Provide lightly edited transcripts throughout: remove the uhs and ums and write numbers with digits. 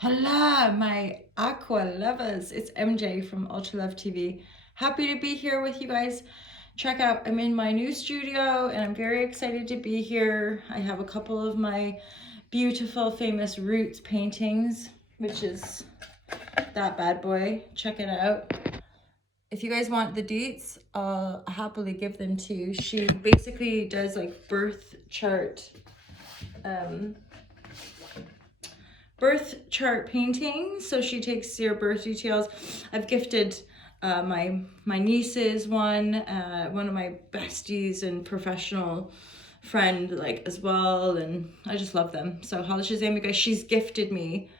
Hola, my aqua lovers. It's MJ from Ultra Love TV. Happy to be here with you guys. Check out, I'm in my new studio and I'm very excited to be here. I have a couple of my beautiful famous roots paintings, which is that bad boy. Check it out. If you guys want the deets, I'll happily give them to you. She basically does like birth chart painting. So she takes your birth details. I've gifted my niece's one of my besties and professional friend like as well, and I just love them. So Hala Shazam, you guys, she's gifted me.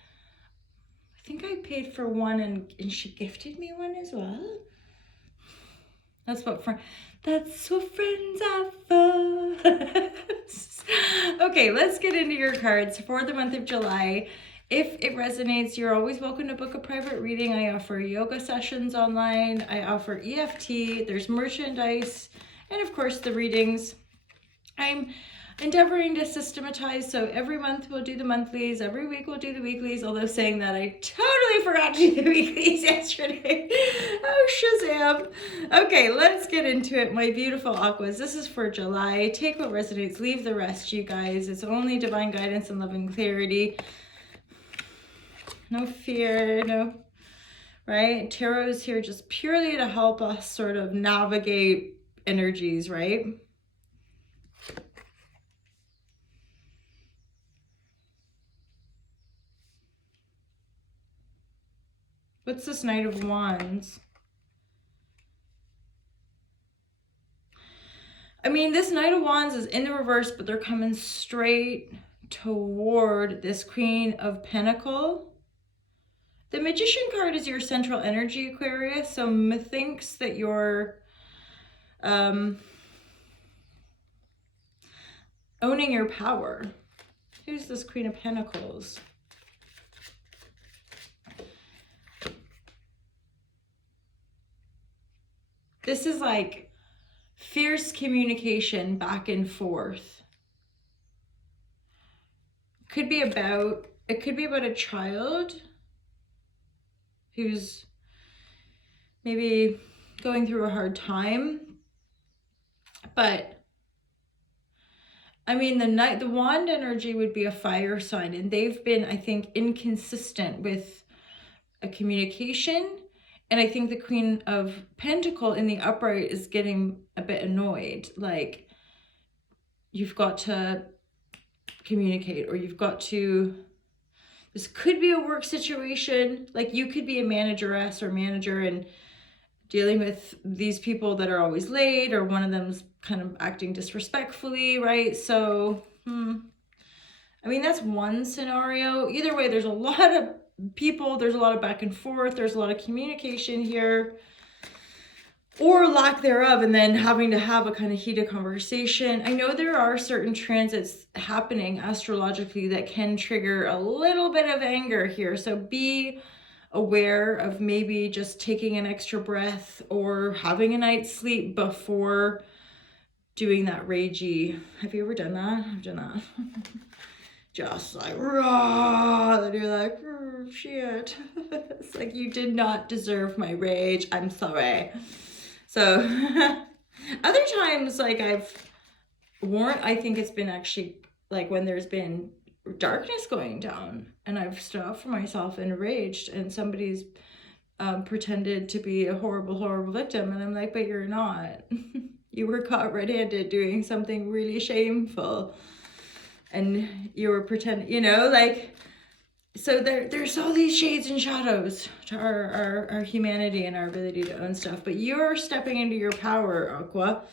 I think I paid for one and she gifted me one as well. That's what friends are for. Okay, let's get into your cards for the month of July. If it resonates, you're always welcome to book a private reading. I offer yoga sessions online. I offer EFT. There's merchandise. And of course, the readings. I'm endeavoring to systematize, so every month we'll do the monthlies, every week we'll do the weeklies, although saying that I totally forgot to do the weeklies yesterday. Oh, Shazam. Okay, let's get into it, my beautiful aquas. This is for July. Take what resonates, leave the rest, you guys. It's only divine guidance and love and clarity. No fear, no, right? Tarot is here just purely to help us sort of navigate energies, right? What's this Knight of Wands? I mean, this Knight of Wands is in the reverse, but they're coming straight toward this Queen of Pentacles. The Magician card is your central energy, Aquarius. So methinks that you're owning your power. Who's this Queen of Pentacles? This is like fierce communication back and forth. It could be about a child who's maybe going through a hard time. But I mean, the wand energy would be a fire sign, and they've been, I think, inconsistent with a communication. And I think the Queen of Pentacles in the upright is getting a bit annoyed. Like, you've got to communicate, or you've got to, this could be a work situation. Like, you could be a manageress or manager and dealing with these people that are always late, or one of them's kind of acting disrespectfully, right? So, I mean, that's one scenario. Either way, there's a lot of people, there's a lot of back and forth, there's a lot of communication here, or lack thereof, and then having to have a kind of heated conversation. I know there are certain transits happening astrologically that can trigger a little bit of anger here, so be aware of maybe just taking an extra breath or having a night's sleep before doing that ragey. Have you ever done that? I've done that. Just like raw, then you're like, oh, shit. It's like, you did not deserve my rage, I'm sorry. So other times, like, I think it's been actually like when there's been darkness going down and I've stood up for myself and raged, and somebody's pretended to be a horrible victim, and I'm like, but you're not. You were caught red-handed doing something really shameful, and you were pretending, you know, like, so there's all these shades and shadows to our humanity and our ability to own stuff. But you're stepping into your power, Aqua,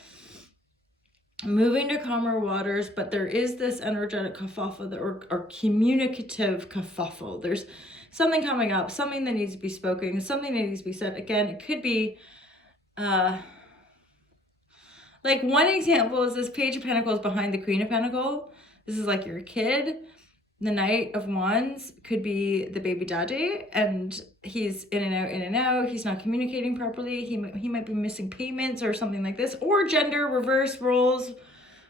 moving to calmer waters. But there is this energetic kerfuffle or communicative kerfuffle. There's something coming up, something that needs to be spoken, something that needs to be said. Again, it could be like, one example is this Page of Pentacles behind the Queen of Pentacles. This is like your kid. The Knight of Wands could be the baby daddy, and he's in and out. He's not communicating properly. He might be missing payments or something like this, or gender reverse roles,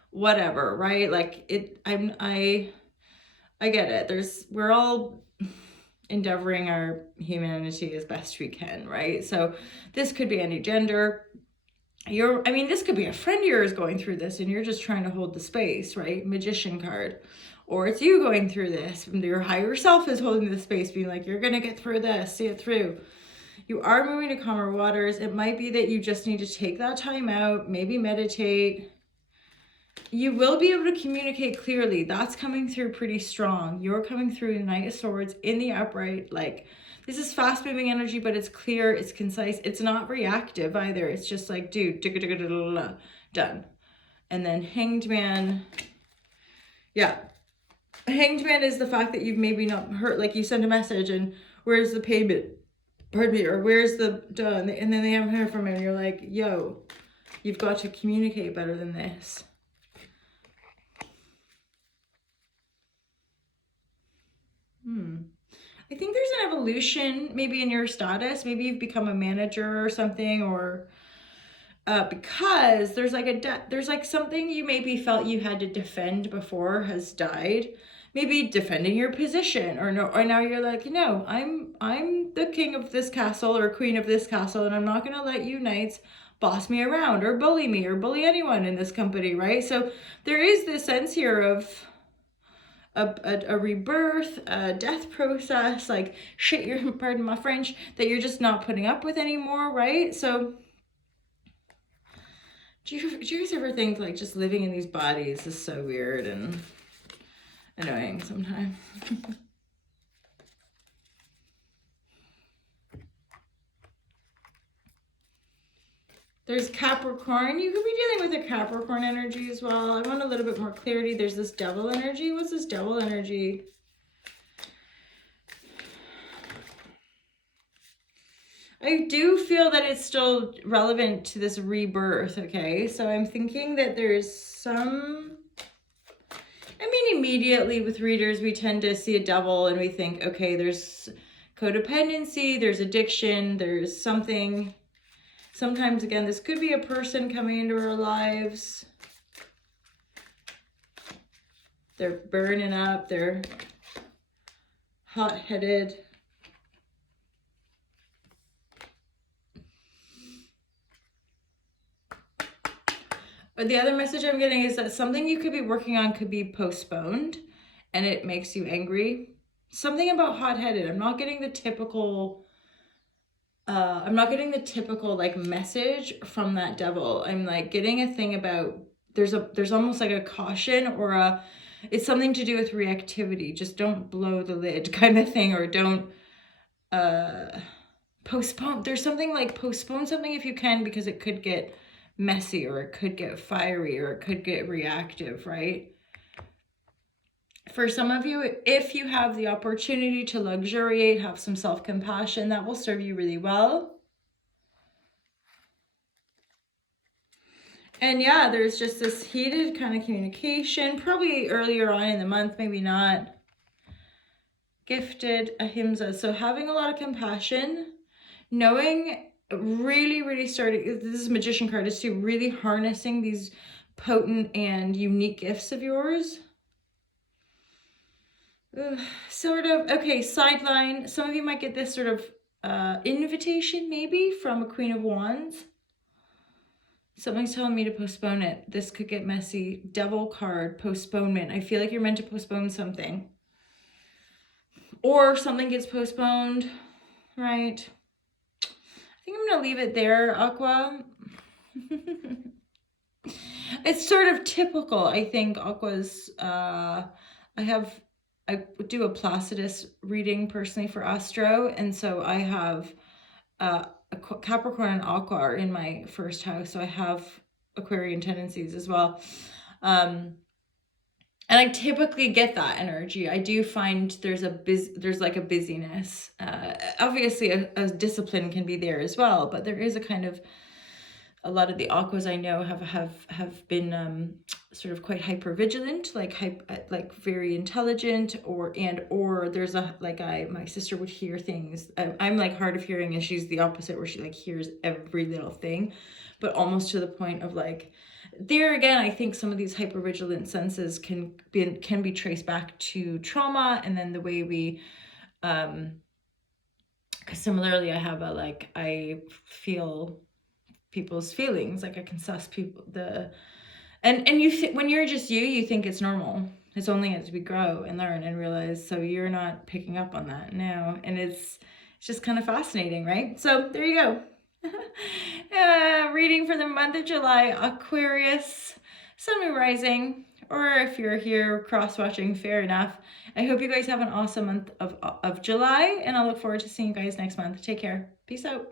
whatever, right? Like, I get it. We're all endeavoring our humanity as best we can, right? So this could be any gender. This could be a friend of yours going through this and you're just trying to hold the space, right? Magician card. Or it's you going through this. Your higher self is holding the space, being like, you're going to get through this, see it through. You are moving to calmer waters. It might be that you just need to take that time out, maybe meditate. You will be able to communicate clearly. That's coming through pretty strong. You're coming through the Knight of Swords in the upright. Like, this is fast moving energy, but it's clear, it's concise. It's not reactive either. It's just like, dude, done. And then Hanged Man. Yeah. Hanged Man is the fact that you've maybe not heard, like you send a message and where's the payment? Pardon me, or where's the done? And then they haven't heard from him. You're like, yo, you've got to communicate better than this. I think there's an evolution maybe in your status. Maybe you've become a manager or something, or because there's like something you maybe felt you had to defend before has died. Maybe defending your position, or now you're like, no, I'm the king of this castle or queen of this castle, and I'm not gonna let you knights boss me around or bully me or bully anyone in this company, right? So there is this sense here of a rebirth, a death process, like shit, you're, pardon my French, that you're just not putting up with anymore, right? So do you guys ever think like just living in these bodies is so weird and annoying sometimes? There's Capricorn. You could be dealing with a Capricorn energy as well. I want a little bit more clarity. There's this Devil energy. What's this Devil energy? I do feel that it's still relevant to this rebirth, okay? So I'm thinking that there's some... immediately with readers, we tend to see a devil and we think, okay, there's codependency, there's addiction, there's something... Sometimes, again, this could be a person coming into our lives. They're burning up. They're hot-headed. But the other message I'm getting is that something you could be working on could be postponed and it makes you angry. Something about hot-headed. I'm not getting the typical... like message from that devil. I'm like getting a thing about there's almost like a caution or it's something to do with reactivity. Just don't blow the lid kind of thing, or don't postpone. There's something like postpone something if you can, because it could get messy or it could get fiery or it could get reactive, right? For some of you, if you have the opportunity to luxuriate, have some self-compassion, that will serve you really well. And yeah, there's just this heated kind of communication, probably earlier on in the month, maybe not. Gifted ahimsa. So having a lot of compassion, knowing, really starting, this is Magician card, is to really harnessing these potent and unique gifts of yours. Sort of, okay, sideline. Some of you might get this sort of invitation maybe from a Queen of Wands. Something's telling me to postpone it. This could get messy. Devil card, postponement. I feel like you're meant to postpone something. Or something gets postponed, right? I think I'm going to leave it there, Aqua. It's sort of typical, I think, Aqua's... I do a Placidus reading personally for Astro, and so I have a Capricorn and Aqua are in my first house, so I have Aquarian tendencies as well. And I typically get that energy. I do find there's like a busyness. Obviously, a discipline can be there as well, but there is a kind of... A lot of the Aquas I know have been sort of quite hypervigilant, like very intelligent, or there's my sister would hear things. I'm like hard of hearing, and she's the opposite, where she like hears every little thing, but almost to the point of like, there again, I think some of these hypervigilant senses can be traced back to trauma, and then the way we Because similarly, I have I feel people's feelings. Like I can suss people, and when you're just you think it's normal. It's only as we grow and learn and realize, so you're not picking up on that now. And it's just kind of fascinating, right? So there you go. Reading for the month of July, Aquarius, Sun, Moon, Rising, or if you're here cross-watching, fair enough. I hope you guys have an awesome month of July, and I'll look forward to seeing you guys next month. Take care. Peace out.